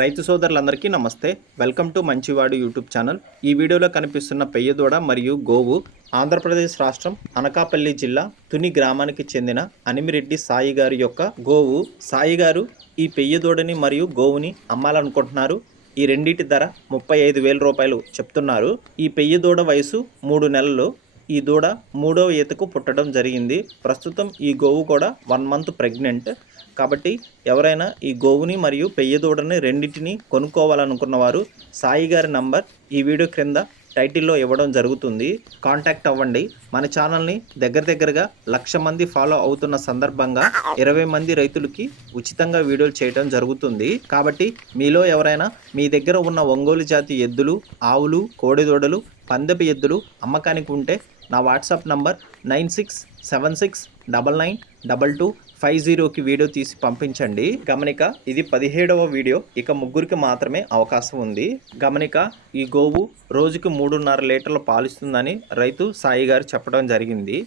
రైతు సోదరులందరికీ నమస్తే. Welcome to Manchivadu YouTube channel. ఈ వీడియోలో కనిపిస్తున్న పెయ్యదూడ మరియు గోవు ఆంధ్రప్రదేశ్ రాష్ట్రం అనకాపల్లి జిల్లా తుని గ్రామానికి చెందిన అనిమిరెడ్డి సాయి గారి యొక్క గోవు. సాయి గారు ఈ పెయ్యదూడని మరియు గోవుని అమ్మాలనుకుంటున్నారు. ఈ రెండింటి ధర ముప్పై ఐదు వేల రూపాయలు చెప్తున్నారు. ఈ పెయ్యదూడ వయసు మూడు నెలలు. ఈ దూడ మూడవ ఈతకు పుట్టడం జరిగింది. ప్రస్తుతం ఈ గోవు కూడా వన్ మంత్ ప్రెగ్నెంట్. కాబట్టి ఎవరైనా ఈ గోవుని మరియు పెయ్య దూడని రెండింటిని కొనుక్కోవాలనుకున్న వారు సాయి గారి నంబర్ ఈ వీడియో క్రింద టైటిల్లో ఇవ్వడం జరుగుతుంది. కాంటాక్ట్ అవ్వండి. మన ఛానల్ని దగ్గర దగ్గరగా లక్ష మంది ఫాలో అవుతున్న సందర్భంగా ఇరవై మంది రైతులకి ఉచితంగా వీడియోలు చేయడం జరుగుతుంది. కాబట్టి మీలో ఎవరైనా మీ దగ్గర ఉన్న ఒంగోలు జాతి ఎద్దులు ఆవులు కోడిదూడలు పందెపు ఎద్దులు అమ్మకానికి ఉంటే నా WhatsApp number nine six seven six double nine double two five జీరోకి వీడియో తీసి పంపించండి. గమనిక ఇది పదిహేడవ వీడియో. ఇక ముగ్గురికి మాత్రమే అవకాశం ఉంది. గమనిక ఈ గోవు రోజుకి మూడున్నర లీటర్లు పాలిస్తుందని రైతు సాయి గారు చెప్పడం జరిగింది.